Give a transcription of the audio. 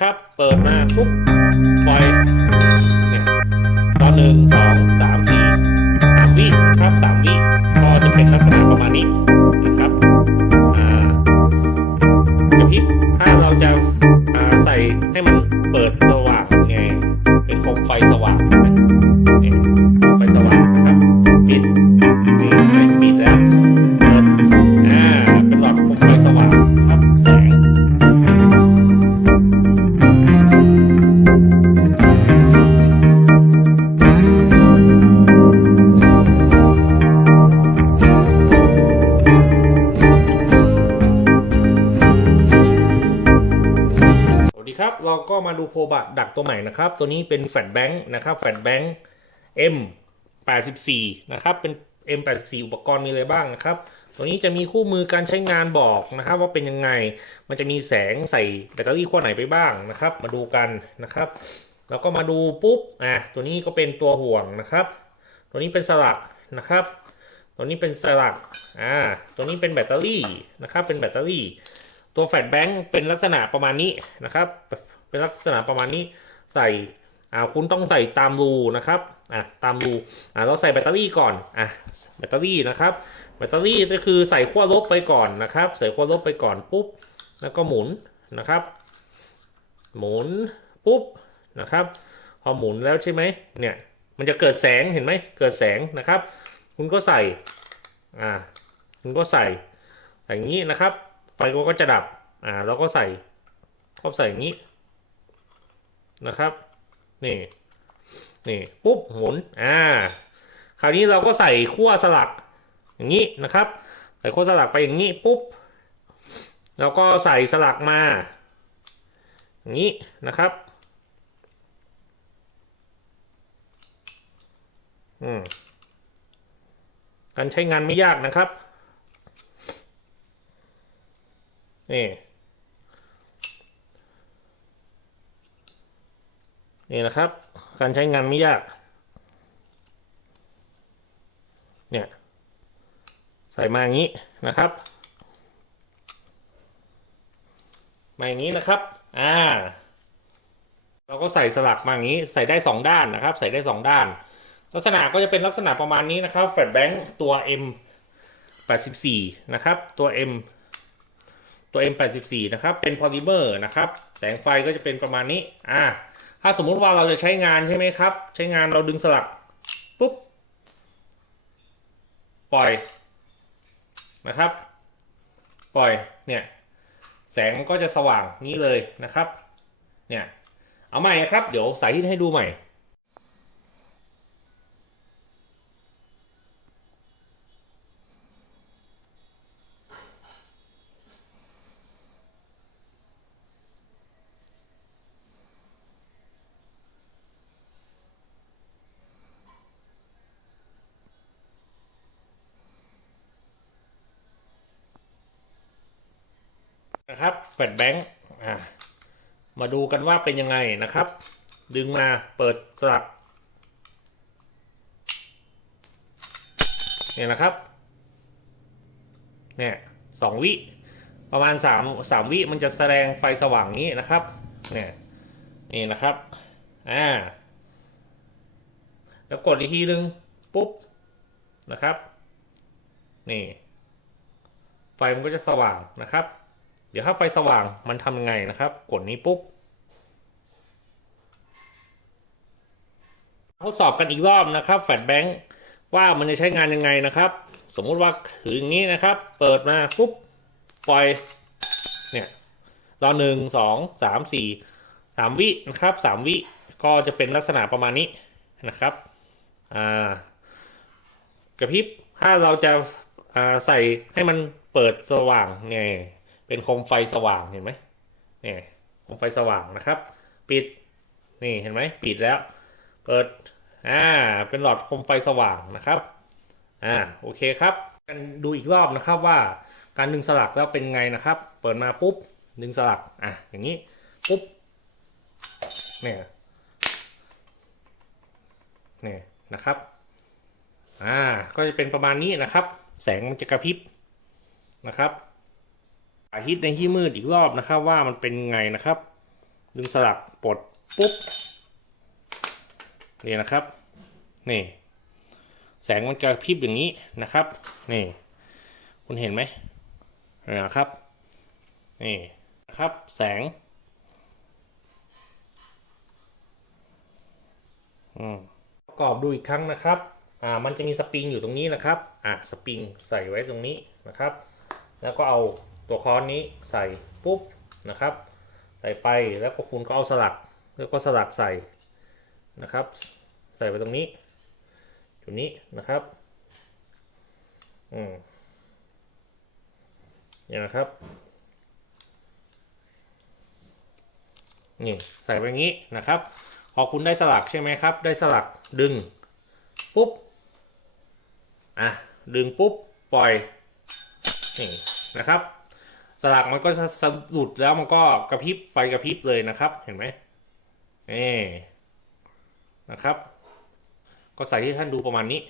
นะครับ เปิดมาปุ๊บปล่อยเนี่ยตอนหนึ่งสองสามสี่สามวิครับสามวิก็จะเป็นลักษณะประมาณนี้นะครับอ่ากระพริบถ้าเราจะาใส่ให้มันเปิดสว่างไงเป็นโคมไฟส เราก็มาดูโพบะดักตัวใหม่นะครับ ตัวนี้เป็นแฟลชแบงค์นะครับแฟลชแบงค์ M 84นะครับเป็น M 84อุปกรณ์มีอะไรบ้างนะครับ ตัวนี้จะมีคู่มือการใช้งานบอกนะครับ ว่าเป็นยังไงมันจะมีแสงใส่แบตเตอรี่ขั้วไหนไปบ้างนะครับ มาดูกันนะครับแล้วก็มาดูปุ๊บอะตัวนี้ก็เป็นตัวห่วงนะครับ ตัวนี้เป็นสลักนะครับ ตัวนี้เป็นสลักอ่าตัวนี้เป็นแบตเตอรี่นะครับเป็นแบตเตอรี่ตัวแฟลชแบงค์เป็นลักษณะประมาณนี้นะครับ เป็นลักษณะประมาณนี้ใส่อ่าคุณต้องใส่ตามรูนะครับอะตามรูอ่าเราใส่แบตเตอรี่ก่อนอะแบตเตอรี่นะครับแบตเตอรี่ก็คือใส่ขั้วลบไปก่อนนะครับ ใส่ขั้วลบไปก่อนปุ๊บแล้วก็หมุนนะครับ หมุนปุ๊บนะครับ พอหมุนแล้วใช่ไหมเนี่ยมันจะเกิดแสงเห็นไหมเกิดแสงนะครับ คุณก็ใส่อ่าคุณก็ใส่อย่างนี้นะครับ ไฟก็จะดับอ่าเราก็ใส่ครอบใส่อย่างนี้ นะครับนี่นี่ปุ๊บหมุนอ่าคราวนี้เราก็ใส่ขั้วสลักอย่างนี้นะครับ ใส่ขั้วสลักไปอย่างนี้ปุ๊บแล้วก็ใส่สลักมาอย่างนี้นะครับอืมการใช้งานไม่ยากนะครับนี่ นี่นะครับ การใช้งานไม่ยาก เนี่ย ใส่มาอย่างนี้นะครับมาอย่างนี้นะครับ อ่า เราก็ใส่สลักมาอย่างนี้ ใส่ได้สองด้านนะครับ ใส่ได้สองด้าน ลักษณะก็จะเป็นลักษณะประมาณนี้นะครับแฟลชแบงค์ตัว M 84นะครับ ตัว M ตัว M84 นะครับ เป็นพอลิเมอร์นะครับ แสงไฟก็จะเป็นประมาณนี้ อ่า ถ้าสมมุติว่าเราจะใช้งานใช่ไหมครับ ใช้งานเราดึงสลักปุ๊บ ปล่อยนะครับ ปล่อยเนี่ยแสงมันก็จะสว่างนี้เลยนะครับ เนี่ย เอาใหม่ครับ เดี๋ยวสาธิตให้ดูใหม่ นะครับแฟลชแบงค์มาดูกันว่าเป็นยังไงนะครับ ดึงมาเปิดสลักเนี่ยนะครับเนี่ยสองวิประมาณสามสามวิมันจะแสดงไฟสว่างนี้นะครับเนี่ยนี่นะครับอ่าแล้วกดอีกทีนึงปุ๊บนะครับนี่ไฟมันก็จะสว่างนะครับ เดี๋ยวถ้าไฟสว่างมันทำยังไงนะครับ กดนี้ปุ๊บทดสอบกันอีกรอบนะครับแฟลชแบงค์ว่ามันจะใช้งานยังไงนะครับ สมมุติว่าถืออย่างนี้นะครับ เปิดมาปุ๊บปล่อยเนี่ยรอหนึ่งสองสามสี่สามวินะครับสามวิก็จะเป็นลักษณะประมาณนี้นะครับอ่ากระพริบถ้าเราจะอ่าใส่ให้มันเปิดสว่างไง เป็นโคมไฟสว่างเห็นไหมเนี่ยโคมไฟสว่างนะครับ ปิดนี่เห็นไหมปิดแล้ว เปิดอ่าเป็นหลอดโคมไฟสว่างนะครับอ่าโอเคครับกันดูอีกรอบนะครับว่าการดึงสลักแล้วเป็นไงนะครับ เปิดมาปุ๊บดึงสลักอะอย่างนี้ปุ๊บเนี่ยเนี่ยนะครับอ่าก็จะเป็นประมาณนี้นะครับ แสงมันจะกระพริบนะครับาฮิตในที่มืดอีกรอบนะครับ ว่ามันเป็นไงนะครับ ดึงสลักปลดปุ๊บนี่นะครับนี่แสงมันจะพริบอย่างนี้นะครับนี่คุณเห็นไหมนะครับนี่นะครับแสงอประกอบดูอีกครั้งนะครับอ่ามันจะมีสปริงอยู่ตรงนี้นะครับอ่าสปริงใส่ไว้ตรงนี้นะครับ แล้วก็เอา ตัวค้อนนี้ใส่ปุ๊บนะครับ ใส่ไปแล้วก็คุณก็เอาสลักแล้วก็สลักใส่นะครับ ใส่ไปตรงนี้จุดนี้นะครับอืมเนี่ยนะครับนี่ใส่ไปอย่างนี้นะครับ พอคุณได้สลักใช่ไหมครับ ได้สลักดึงปุ๊บอะดึงปุ๊บปล่อยนี่นะครับ สลักมันก็สะดุดแล้วมันก็กระพริบไฟกระพริบเลยนะครับ เห็นไหมนี่นะครับ ก็ใส่ให้ท่านดูประมาณนี้